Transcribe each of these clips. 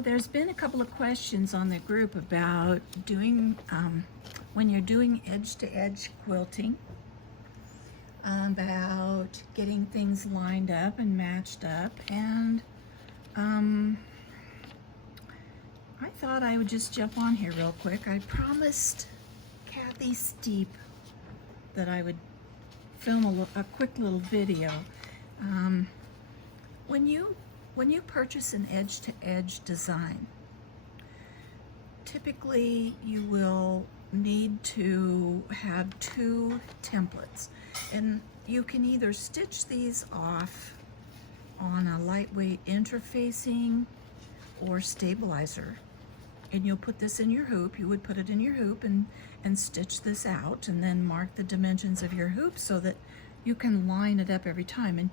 So there's been a couple of questions on the group about doing, when you're doing edge-to-edge quilting, about getting things lined up and matched up, and I thought I would just jump on here real quick. I promised Kathy Steep that I would film a quick little video. When you purchase an edge-to-edge design, typically you will need to have two templates, and you can either stitch these off on a lightweight interfacing or stabilizer, and you'll put this in your hoop. You would put it in your hoop and stitch this out, and then mark the dimensions of your hoop so that you can line it up every time. And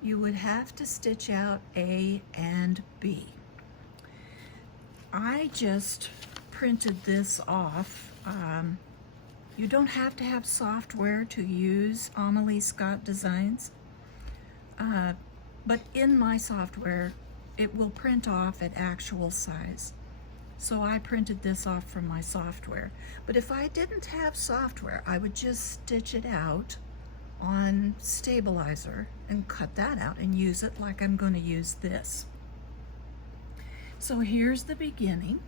you would have to stitch out A and B. I just printed this off. You don't have to have software to use Amelie Scott designs, but in my software it will print off at actual size. So I printed this off from my software. But if I didn't have software, I would just stitch it out on stabilizer and cut that out and use it like I'm going to use this. So here's the beginning,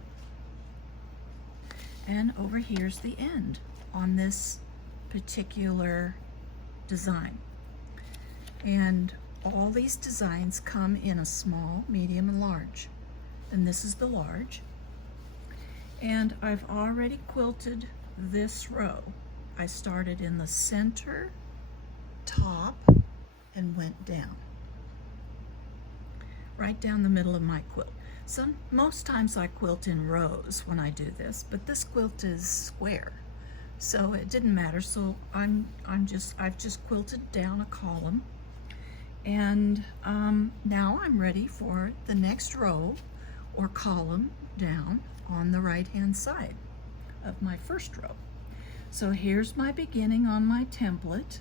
and over here's the end on this particular design. And all these designs come in a small, medium, and large. And this is the large. And I've already quilted this row. I started in the center, top, and went down, right down the middle of my quilt. Most times I quilt in rows when I do this, but this quilt is square, so it didn't matter. So I've just quilted down a column, and now I'm ready for the next row or column down on the right hand side of my first row. So here's my beginning on my template.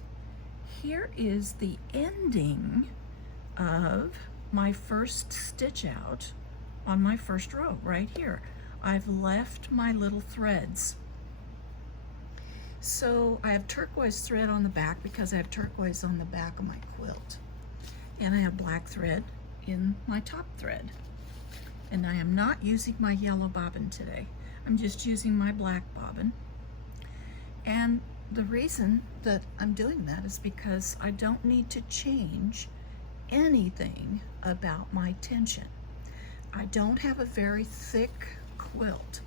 Here is the ending of my first stitch out on my first row right here. I've left my little threads. So I have turquoise thread on the back because I have turquoise on the back of my quilt. And I have black thread in my top thread. And I am not using my yellow bobbin today. I'm just using my black bobbin. And the reason that I'm doing that is because I don't need to change anything about my tension. I don't have a very thick quilt.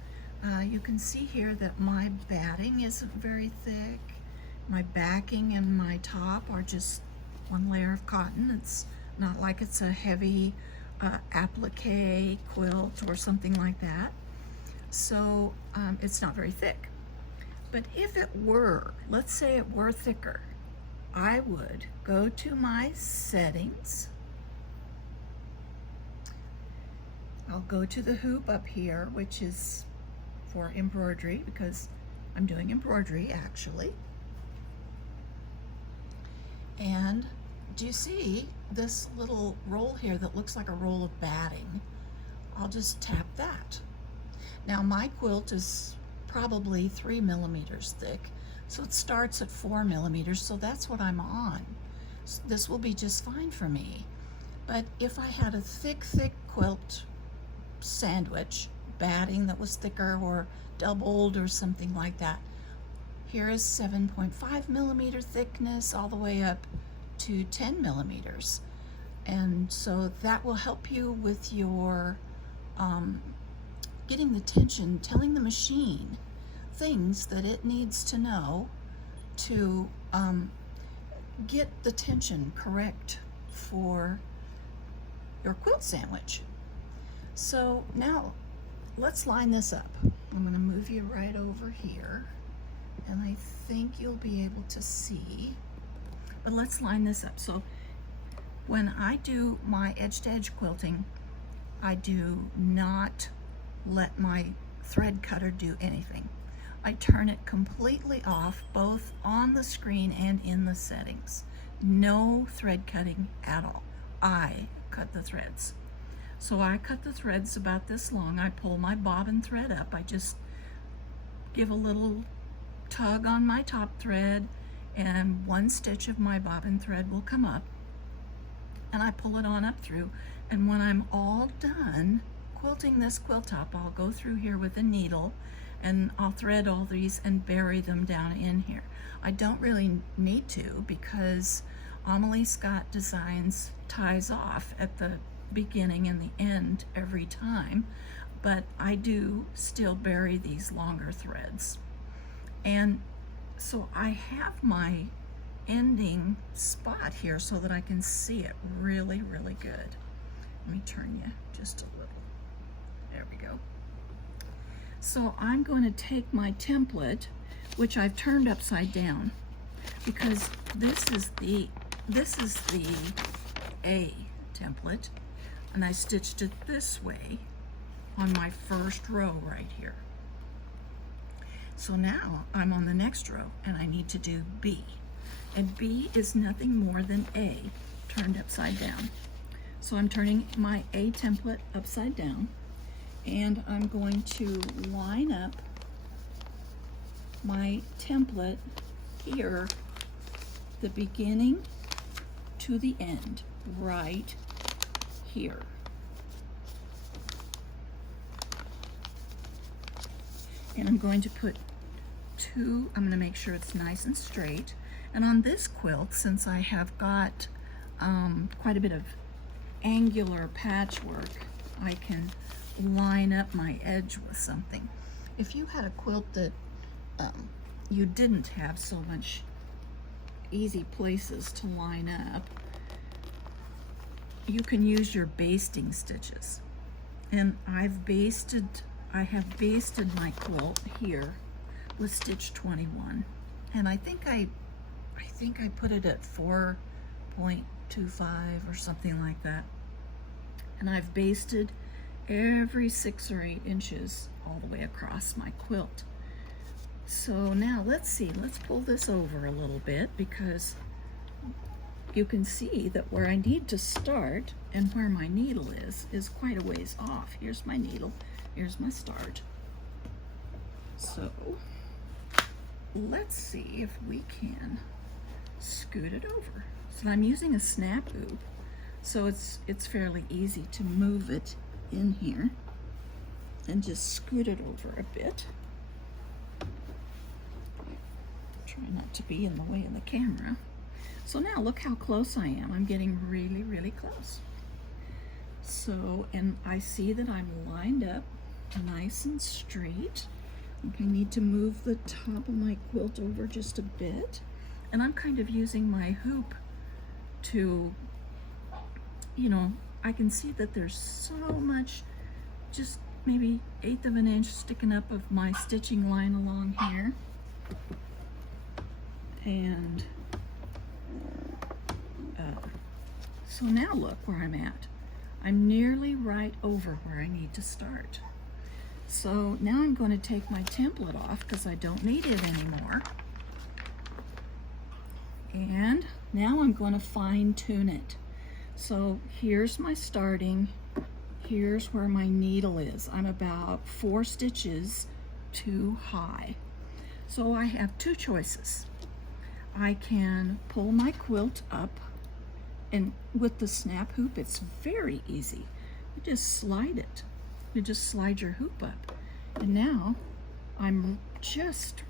You can see here that my batting isn't very thick. My backing and my top are just one layer of cotton. It's not like it's a heavy applique quilt or something like that. So it's not very thick. But if it were, let's say it were thicker, I would go to my settings. I'll go to the hoop up here, which is for embroidery, because I'm doing embroidery actually. And do you see this little roll here that looks like a roll of batting? I'll just tap that. Now my quilt is probably 3 millimeters thick, so it starts at 4 millimeters, so that's what I'm on. So this will be just fine for me. But if I had a thick quilt sandwich batting that was thicker or doubled or something like that, here is 7.5 millimeter thickness all the way up to 10 millimeters. And so that will help you with your getting the tension, telling the machine things that it needs to know to get the tension correct for your quilt sandwich. So now let's line this up. I'm going to move you right over here, and I think you'll be able to see. But let's line this up. So when I do my edge-to-edge quilting, I do not let my thread cutter do anything. I turn it completely off, both on the screen and in the settings. No thread cutting at all. I cut the threads. So I cut the threads about this long. I pull my bobbin thread up. I just give a little tug on my top thread, and one stitch of my bobbin thread will come up, and I pull it on up through. And when I'm all done quilting this quilt top, I'll go through here with a needle and I'll thread all these and bury them down in here. I don't really need to, because Amelie Scott Designs ties off at the beginning and the end every time, but I do still bury these longer threads. And so I have my ending spot here so that I can see it really, really good. Let me turn you just a little. There we go. So I'm going to take my template, which I've turned upside down, because this is the A template, and I stitched it this way on my first row right here. So now I'm on the next row and I need to do B. And B is nothing more than A turned upside down. So I'm turning my A template upside down, and I'm going to line up my template here, the beginning to the end, right here. And I'm going to put I'm going to make sure it's nice and straight. And on this quilt, since I have got quite a bit of angular patchwork, I can line up my edge with something. If you had a quilt that you didn't have so much easy places to line up, you can use your basting stitches. And I have basted my quilt here with stitch 21, and I think I put it at 4.25 or something like that, and I've basted every 6 or 8 inches all the way across my quilt. So now let's pull this over a little bit, because you can see that where I need to start and where my needle is quite a ways off. Here's my needle, here's my start. So let's see if we can scoot it over. So I'm using a snap hoop, so it's fairly easy to move it in here and just scoot it over a bit. Try not to be in the way of the camera. So now look how close I am. I'm getting really, really close. So, and I see that I'm lined up nice and straight. I need to move the top of my quilt over just a bit. And I'm kind of using my hoop to, you know, I can see that there's so much, just maybe 1/8 of an inch sticking up of my stitching line along here. And so now look where I'm at. I'm nearly right over where I need to start. So now I'm going to take my template off because I don't need it anymore. And now I'm going to fine tune it. So here's my starting, here's where my needle is. I'm about 4 stitches too high. So I have 2 choices. I can pull my quilt up, and with the snap hoop it's very easy. You just slide it. You just slide your hoop up. And now I'm just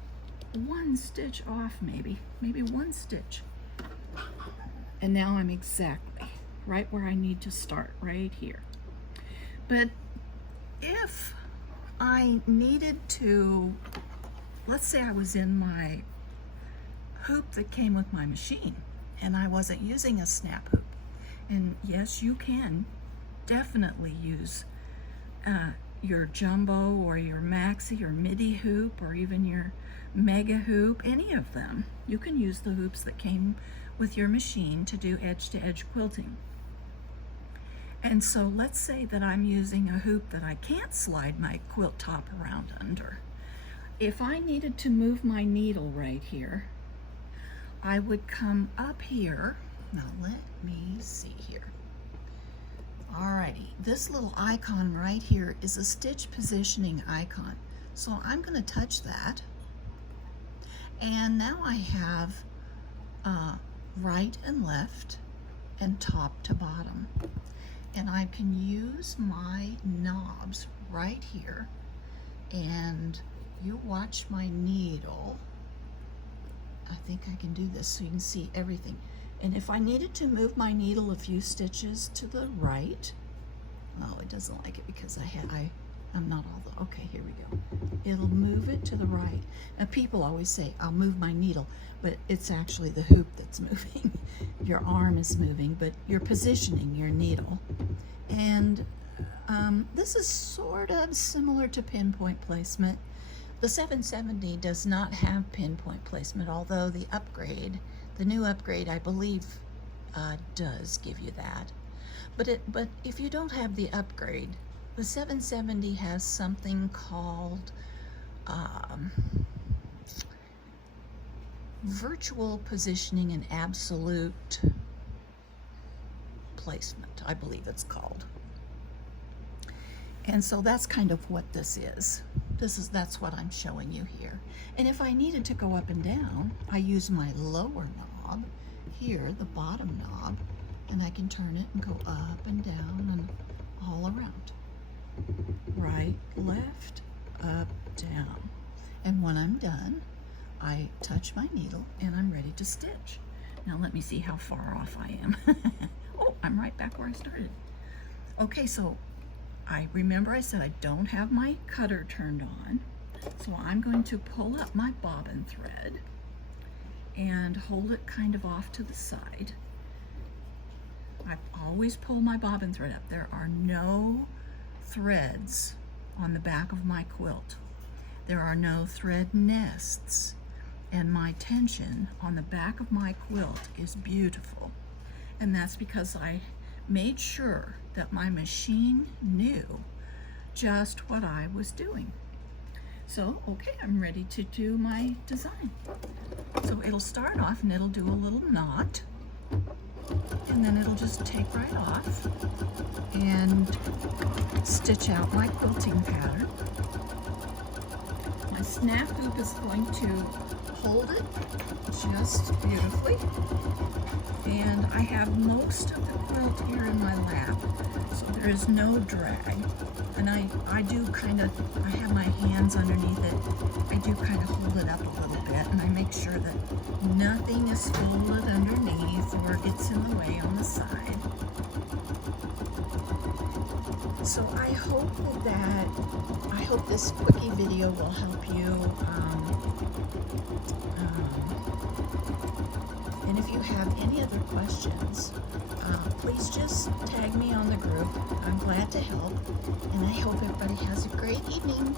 1 stitch off, maybe 1 stitch. And now I'm exactly right where I need to start, right here. But if I needed to, let's say I was in my hoop that came with my machine and I wasn't using a snap hoop. And yes, you can definitely use your jumbo or your maxi or midi hoop or even your mega hoop, any of them. You can use the hoops that came with your machine to do edge-to-edge quilting. And so let's say that I'm using a hoop that I can't slide my quilt top around under. If I needed to move my needle right here, I would come up here. Now let me see here. All Alrighty, this little icon right here is a stitch positioning icon. So I'm going to touch that. And now I have right and left and top to bottom. And I can use my knobs right here. And you watch my needle. I think I can do this so you can see everything. And if I needed to move my needle a few stitches to the right, oh, it doesn't like it because I'm not all the, okay, here we go. It'll move it to the right. Now people always say, I'll move my needle, but it's actually the hoop that's moving. Your arm is moving, but you're positioning your needle. And this is sort of similar to pinpoint placement. The 770 does not have pinpoint placement, although the upgrade, the new upgrade, I believe, does give you that. But if you don't have the upgrade, the 770 has something called virtual positioning and absolute placement, I believe it's called. And so that's kind of what this is. That's what I'm showing you here. And if I needed to go up and down, I use my lower knob here, the bottom knob, and I can turn it and go up and down and all around. Right, left, up, down. And when I'm done, I touch my needle and I'm ready to stitch. Now let me see how far off I am. Oh, I'm right back where I started. Okay, so I said I don't have my cutter turned on, so I'm going to pull up my bobbin thread and hold it kind of off to the side. I always pull my bobbin thread up. There are no threads on the back of my quilt. There are no thread nests, and my tension on the back of my quilt is beautiful. And that's because I made sure that my machine knew just what I was doing. So, okay, I'm ready to do my design. So it'll start off and it'll do a little knot, and then it'll just take right off and stitch out my quilting pattern. My snap hoop is going to hold it just beautifully. And I have most of the quilt here in my lap, so there is no drag. And I do kind of, I have my hands underneath it. I do kind of hold it up a little bit, and I make sure that nothing is folded underneath or gets in the way on the side. So I hope this quickie video will help you. And if you have any other questions, please just tag me on the group. I'm glad to help, and I hope everybody has a great evening.